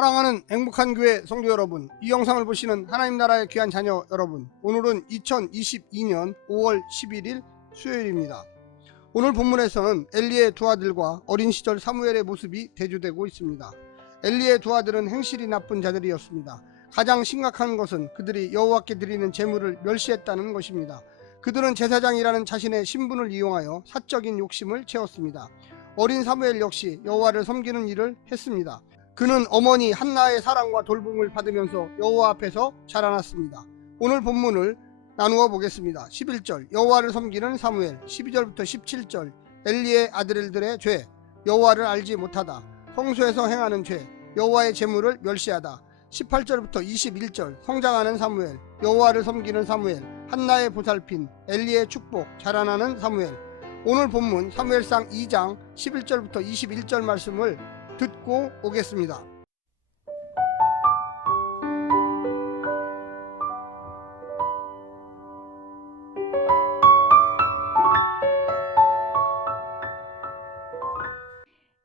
사랑하는 행복한 교회 성도 여러분, 이 영상을 보시는 하나님 나라의 귀한 자녀 여러분, 오늘은 2022년 5월 11일 수요일입니다. 오늘 본문에서는 엘리의 두 아들과 어린 시절 사무엘의 모습이 대조되고 있습니다. 엘리의 두 아들은 행실이 나쁜 자들이었습니다. 가장 심각한 것은 그들이 여호와께 드리는 제물을 멸시했다는 것입니다. 그들은 제사장이라는 자신의 신분을 이용하여 사적인 욕심을 채웠습니다. 어린 사무엘 역시 여호와를 섬기는 일을 했습니다. 그는 어머니 한나의 사랑과 돌봄을 받으면서 여호와 앞에서 자라났습니다. 오늘 본문을 나누어 보겠습니다. 11절 여호와를 섬기는 사무엘, 12절부터 17절 엘리의 아들들의 죄, 여호와를 알지 못하다, 성소에서 행하는 죄, 여호와의 제물을 멸시하다, 18절부터 21절 성장하는 사무엘, 여호와를 섬기는 사무엘, 한나의 보살핌, 엘리의 축복, 자라나는 사무엘. 오늘 본문 사무엘상 2장 11절부터 21절 말씀을 듣고 오겠습니다.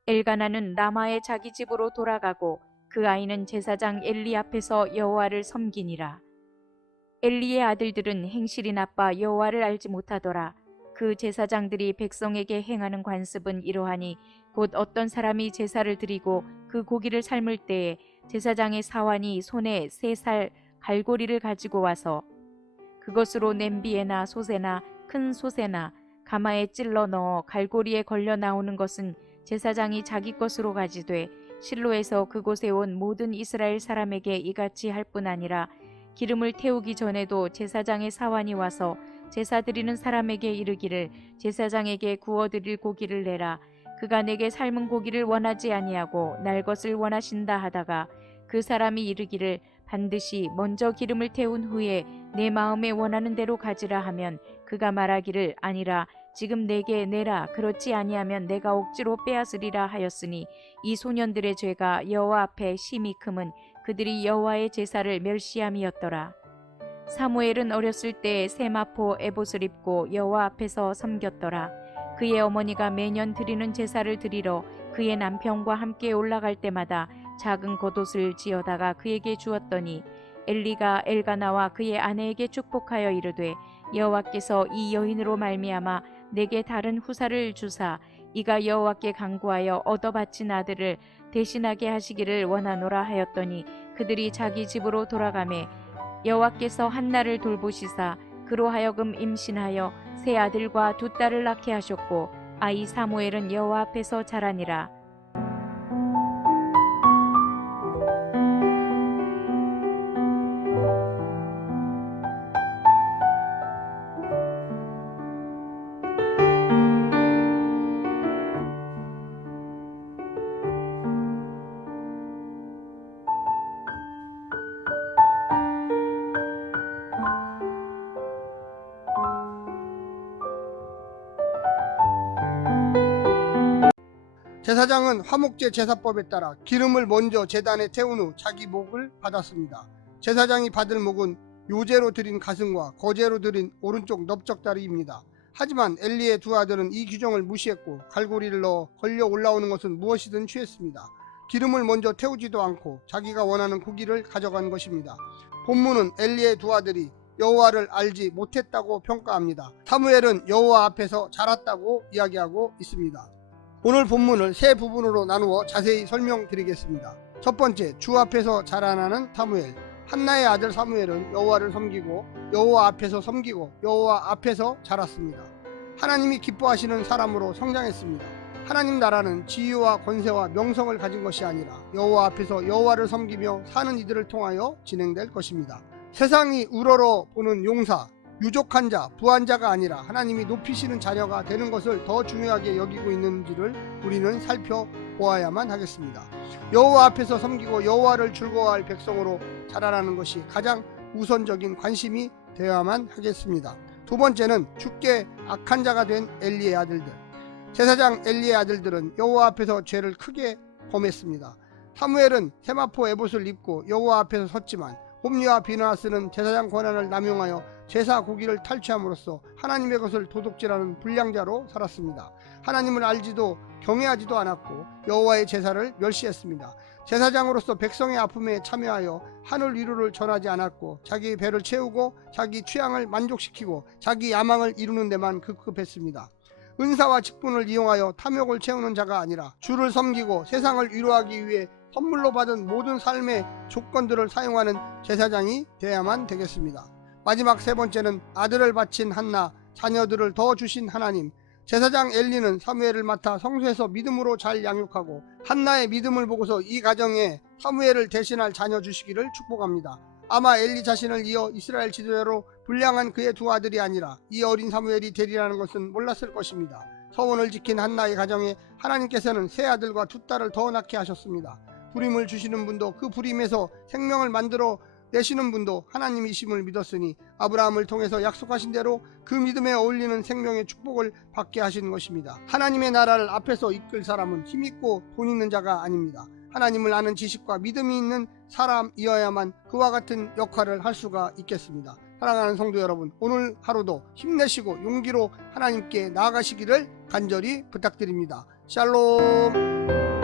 엘가나는 라마의 자기 집으로 돌아가고 그 아이는 제사장 엘리 앞에서 여호와를 섬기니라. 엘리의 아들들은 행실이 나빠 여호와를 알지 못하더라. 그 제사장들이 백성에게 행하는 관습은 이러하니 곧 어떤 사람이 제사를 드리고 그 고기를 삶을 때에 제사장의 사환이 손에 3살 갈고리를 가지고 와서 그것으로 냄비에나 솥에나 큰 솥에나 가마에 찔러 넣어 갈고리에 걸려 나오는 것은 제사장이 자기 것으로 가지되 실로에서 그곳에 온 모든 이스라엘 사람에게 이같이 할 뿐 아니라 기름을 태우기 전에도 제사장의 사환이 와서 제사 드리는 사람에게 이르기를 제사장에게 구워드릴 고기를 내라. 그가 내게 삶은 고기를 원하지 아니하고 날 것을 원하신다 하다가 그 사람이 이르기를 반드시 먼저 기름을 태운 후에 내 마음에 원하는 대로 가지라 하면 그가 말하기를 아니라 지금 내게 내라. 그렇지 아니하면 내가 억지로 빼앗으리라 하였으니 이 소년들의 죄가 여호와 앞에 심히 크면 그들이 여호와의 제사를 멸시함이었더라. 사무엘은 어렸을 때 세마포 에봇을 입고 여호와 앞에서 섬겼더라. 그의 어머니가 매년 드리는 제사를 드리러 그의 남편과 함께 올라갈 때마다 작은 겉옷을 지어다가 그에게 주었더니 엘리가 엘가나와 그의 아내에게 축복하여 이르되 여호와께서 이 여인으로 말미암아 내게 다른 후사를 주사 이가 여호와께 간구하여 얻어 바친 아들을 대신하게 하시기를 원하노라 하였더니 그들이 자기 집으로 돌아가매 여호와께서 한나를 돌보시사 그로 하여금 임신하여 3 아들과 2 딸을 낳게 하셨고 아이 사무엘은 여호와 앞에서 자라니라. 제사장은 화목제 제사법에 따라 기름을 먼저 제단에 태운 후 자기 목을 받았습니다. 제사장이 받을 목은 요제로 드린 가슴과 거제로 드린 오른쪽 넓적다리입니다. 하지만 엘리의 두 아들은 이 규정을 무시했고 갈고리를 넣어 걸려 올라오는 것은 무엇이든 취했습니다. 기름을 먼저 태우지도 않고 자기가 원하는 고기를 가져간 것입니다. 본문은 엘리의 두 아들이 여호와를 알지 못했다고 평가합니다. 사무엘은 여호와 앞에서 자랐다고 이야기하고 있습니다. 오늘 본문을 3 부분으로 나누어 자세히 설명드리겠습니다. 첫 번째, 주 앞에서 자라나는 사무엘. 한나의 아들 사무엘은 여호와를 섬기고 여호와 앞에서 섬기고 여호와 앞에서 자랐습니다. 하나님이 기뻐하시는 사람으로 성장했습니다. 하나님 나라는 지위와 권세와 명성을 가진 것이 아니라 여호와 앞에서 여호와를 섬기며 사는 이들을 통하여 진행될 것입니다. 세상이 우러러 보는 용사, 유족한 자, 부한 자가 아니라 하나님이 높이시는 자녀가 되는 것을 더 중요하게 여기고 있는지를 우리는 살펴보아야만 하겠습니다. 여호와 앞에서 섬기고 여호와를 즐거워할 백성으로 자라나는 것이 가장 우선적인 관심이 되어야만 하겠습니다. 두 번째는 주께 악한 자가 된 엘리의 아들들. 제사장 엘리의 아들들은 여호와 앞에서 죄를 크게 범했습니다. 사무엘은 세마포 에봇을 입고 여호와 앞에서 섰지만 홈리와 비느하스는 제사장 권한을 남용하여 제사 고기를 탈취함으로써 하나님의 것을 도둑질하는 불량자로 살았습니다. 하나님을 알지도 경외하지도 않았고 여호와의 제사를 멸시했습니다. 제사장으로서 백성의 아픔에 참여하여 하늘 위로를 전하지 않았고 자기 배를 채우고 자기 취향을 만족시키고 자기 야망을 이루는 데만 급급했습니다. 은사와 직분을 이용하여 탐욕을 채우는 자가 아니라 주를 섬기고 세상을 위로하기 위해 선물로 받은 모든 삶의 조건들을 사용하는 제사장이 되어야만 되겠습니다. 마지막 세 번째는 아들을 바친 한나, 자녀들을 더 주신 하나님. 제사장 엘리는 사무엘을 맡아 성소에서 믿음으로 잘 양육하고 한나의 믿음을 보고서 이 가정에 사무엘을 대신할 자녀 주시기를 축복합니다. 아마 엘리 자신을 이어 이스라엘 지도자로 분량한 그의 두 아들이 아니라 이 어린 사무엘이 되리라는 것은 몰랐을 것입니다. 서원을 지킨 한나의 가정에 하나님께서는 세 아들과 두 딸을 더 낳게 하셨습니다. 부림을 주시는 분도 그 부림에서 생명을 만들어 내시는 분도 하나님이심을 믿었으니 아브라함을 통해서 약속하신 대로 그 믿음에 어울리는 생명의 축복을 받게 하신 것입니다. 하나님의 나라를 앞에서 이끌 사람은 힘있고 돈 있는 자가 아닙니다. 하나님을 아는 지식과 믿음이 있는 사람이어야만 그와 같은 역할을 할 수가 있겠습니다. 사랑하는 성도 여러분, 오늘 하루도 힘내시고 용기로 하나님께 나아가시기를 간절히 부탁드립니다. 샬롬.